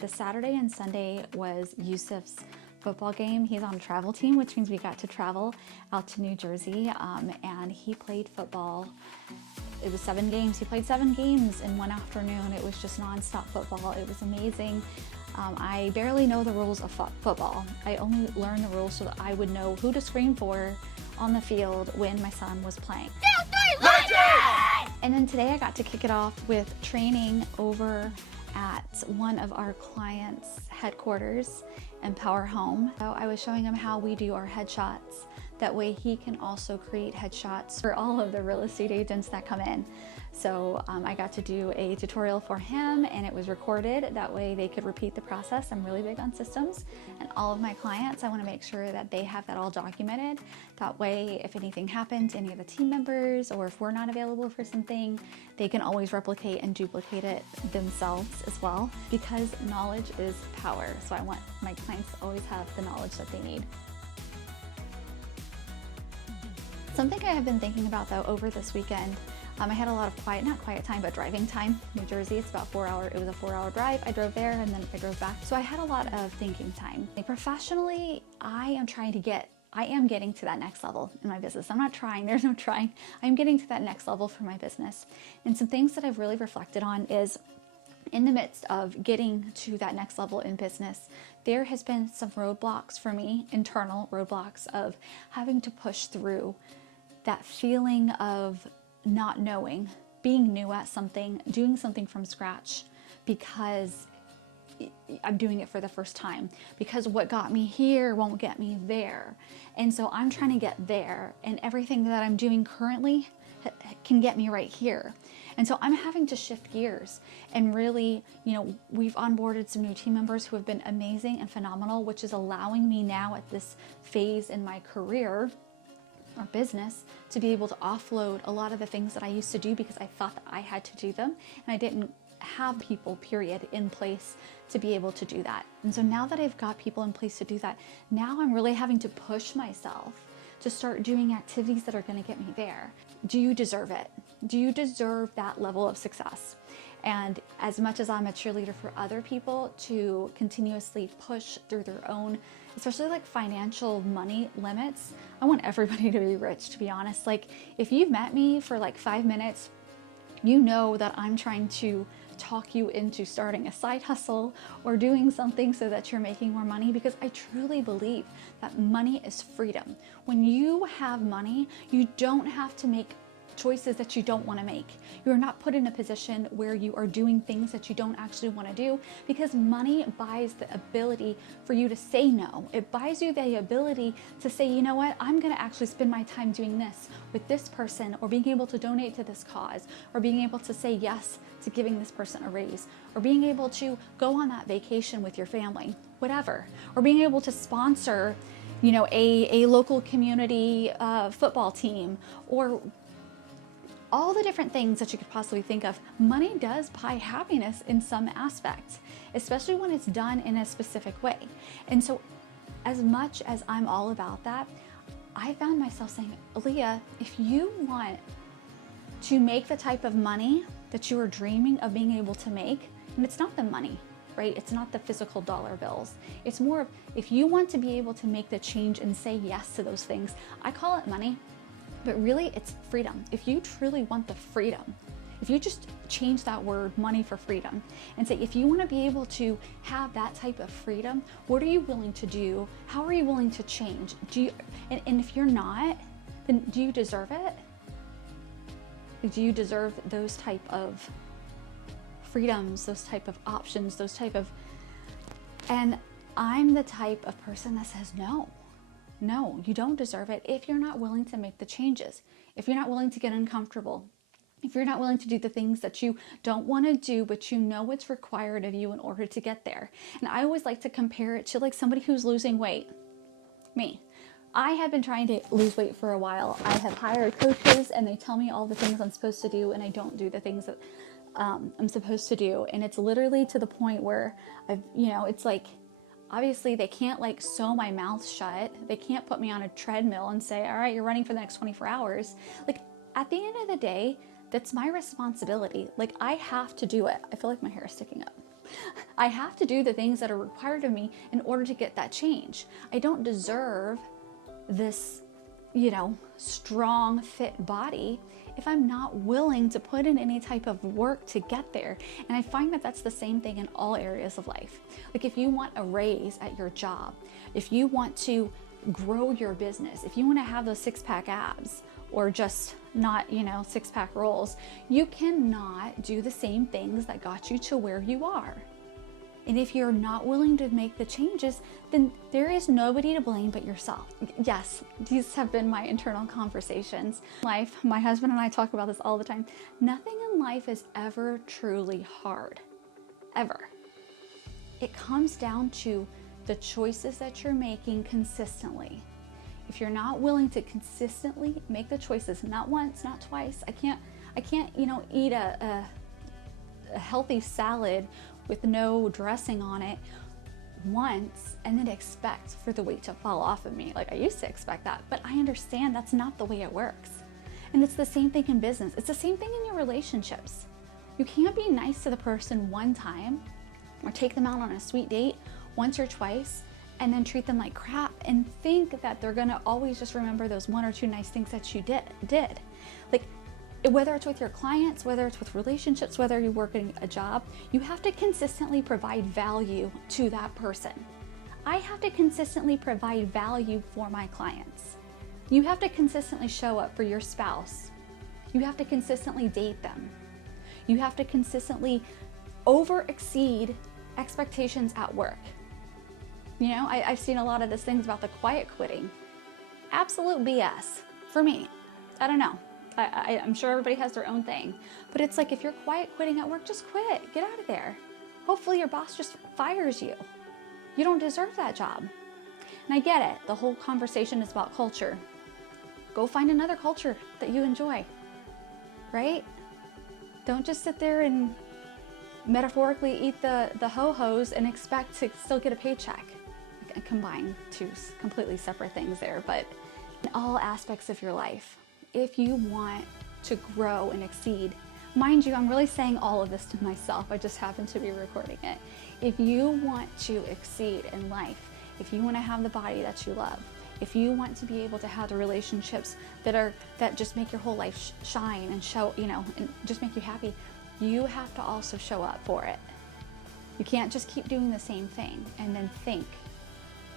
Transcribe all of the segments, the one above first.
The Saturday and Sunday was Yusuf's football game. He's on a travel team, which means we got to travel out to New Jersey, and he played football. It was 7 games. He played 7 games in one afternoon. It was just nonstop football. It was amazing. I barely know the rules of football. I only learned the rules so that I would know who to scream for on the field when my son was playing. 2, 3, let's go! And then today I got to kick it off with training over at one of our clients' headquarters in Power Home. So I was showing him how we do our headshots. That way he can also create headshots for all of the real estate agents that come in. So I got to do a tutorial for him and it was recorded. That way they could repeat the process. I'm really big on systems, and all of my clients, I want to make sure that they have that all documented. That way if anything happens to any of the team members, or if we're not available for something, they can always replicate and duplicate it themselves as well, because knowledge is power. So I want my clients to always have the knowledge that they need. Something I have been thinking about though over this weekend, I had a lot of not quiet time, but driving time. New Jersey, it's about 4 hours. It was a 4-hour drive. I drove there and then I drove back. So I had a lot of thinking time. Professionally, I am getting to that next level in my business. I'm not trying, there's no trying. I'm getting to that next level for my business. And some things that I've really reflected on is, in the midst of getting to that next level in business, there has been some roadblocks for me, internal roadblocks of having to push through that feeling of not knowing, being new at something, doing something from scratch because I'm doing it for the first time, because what got me here won't get me there. And so I'm trying to get there, and everything that I'm doing currently can get me right here. And so I'm having to shift gears and really, we've onboarded some new team members who have been amazing and phenomenal, which is allowing me now at this phase in my career or business to be able to offload a lot of the things that I used to do because I thought that I had to do them, and I didn't have people, period, in place to be able to do that. And so now that I've got people in place to do that, now I'm really having to push myself to start doing activities that are going to get me there. Do you deserve it? Do you deserve that level of success? And as much as I'm a cheerleader for other people to continuously push through their own, especially like financial money limits, I want everybody to be rich, to be honest. Like, if you've met me for like 5 minutes, you know that I'm trying to talk you into starting a side hustle or doing something so that you're making more money, because I truly believe that money is freedom. When you have money, you don't have to make choices that you don't want to make. You're not put in a position where you are doing things that you don't actually want to do, because money buys the ability for you to say no. It buys you the ability to say, you know what, I'm going to actually spend my time doing this with this person, or being able to donate to this cause, or being able to say yes to giving this person a raise, or being able to go on that vacation with your family, whatever, or being able to sponsor, a local community football team, or all the different things that you could possibly think of. Money does buy happiness in some aspects, especially when it's done in a specific way. And so as much as I'm all about that, I found myself saying, Aaliyah, if you want to make the type of money that you are dreaming of being able to make, and it's not the money, right? It's not the physical dollar bills. It's more of, if you want to be able to make the change and say yes to those things, I call it money, but really it's freedom. If you truly want the freedom, if you just change that word money for freedom and say, if you want to be able to have that type of freedom, what are you willing to do? How are you willing to change? And if you're not, then do you deserve it? Do you deserve those type of freedoms, those type of options, and I'm the type of person that says no. No, you don't deserve it if you're not willing to make the changes, if you're not willing to get uncomfortable, if you're not willing to do the things that you don't want to do, but you know what's required of you in order to get there. And I always like to compare it to like somebody who's losing weight. Me. I have been trying to lose weight for a while. I have hired coaches and they tell me all the things I'm supposed to do, and I don't do the things that I'm supposed to do. And it's literally to the point where it's like, obviously they can't like sew my mouth shut. They can't put me on a treadmill and say, all right, you're running for the next 24 hours. Like, at the end of the day, that's my responsibility. Like, I have to do it. I feel like my hair is sticking up. I have to do the things that are required of me in order to get that change. I don't deserve this, strong, fit body if I'm not willing to put in any type of work to get there. And I find that that's the same thing in all areas of life. Like if you want a raise at your job, if you want to grow your business, if you want to have those six-pack abs or just not, six-pack rolls, you cannot do the same things that got you to where you are. And if you're not willing to make the changes, then there is nobody to blame but yourself. Yes, these have been my internal conversations. Life, my husband and I talk about this all the time. Nothing in life is ever truly hard, ever. It comes down to the choices that you're making consistently. If you're not willing to consistently make the choices, not once, not twice, I can't, eat a healthy salad with no dressing on it once and then expect for the weight to fall off of me. Like I used to expect that, but I understand that's not the way it works. And it's the same thing in business. It's the same thing in your relationships. You can't be nice to the person one time or take them out on a sweet date once or twice and then treat them like crap and think that they're gonna always just remember those one or two nice things that you did. Like, whether it's with your clients, whether it's with relationships, whether you're working a job, you have to consistently provide value to that person. I have to consistently provide value for my clients. You have to consistently show up for your spouse. You have to consistently date them. You have to consistently exceed expectations at work. I've seen a lot of these things about the quiet quitting. Absolute BS for me. I don't know. I'm sure everybody has their own thing, but it's like if you're quiet quitting at work, just quit. Get out of there. Hopefully your boss just fires you. You don't deserve that job. And I get it. The whole conversation is about culture. Go find another culture that you enjoy, right? Don't just sit there and metaphorically eat the ho-hos and expect to still get a paycheck. I combine two completely separate things there, but in all aspects of your life, if you want to grow and exceed, mind you, I'm really saying all of this to myself. I just happen to be recording it. If you want to exceed in life, if you want to have the body that you love, if you want to be able to have the relationships that just make your whole life shine and show, and just make you happy, you have to also show up for it. You can't just keep doing the same thing and then think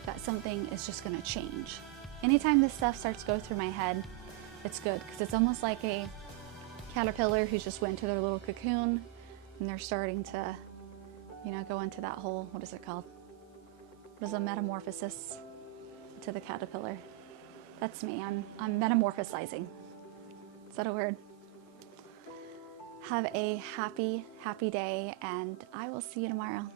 that something is just going to change. Anytime this stuff starts to go through my head, it's good, because it's almost like a caterpillar who's just went to their little cocoon and they're starting to, go into that whole, what is it called? What is a metamorphosis to the caterpillar? That's me. I'm metamorphosizing. Is that a word? Have a happy, happy day, and I will see you tomorrow.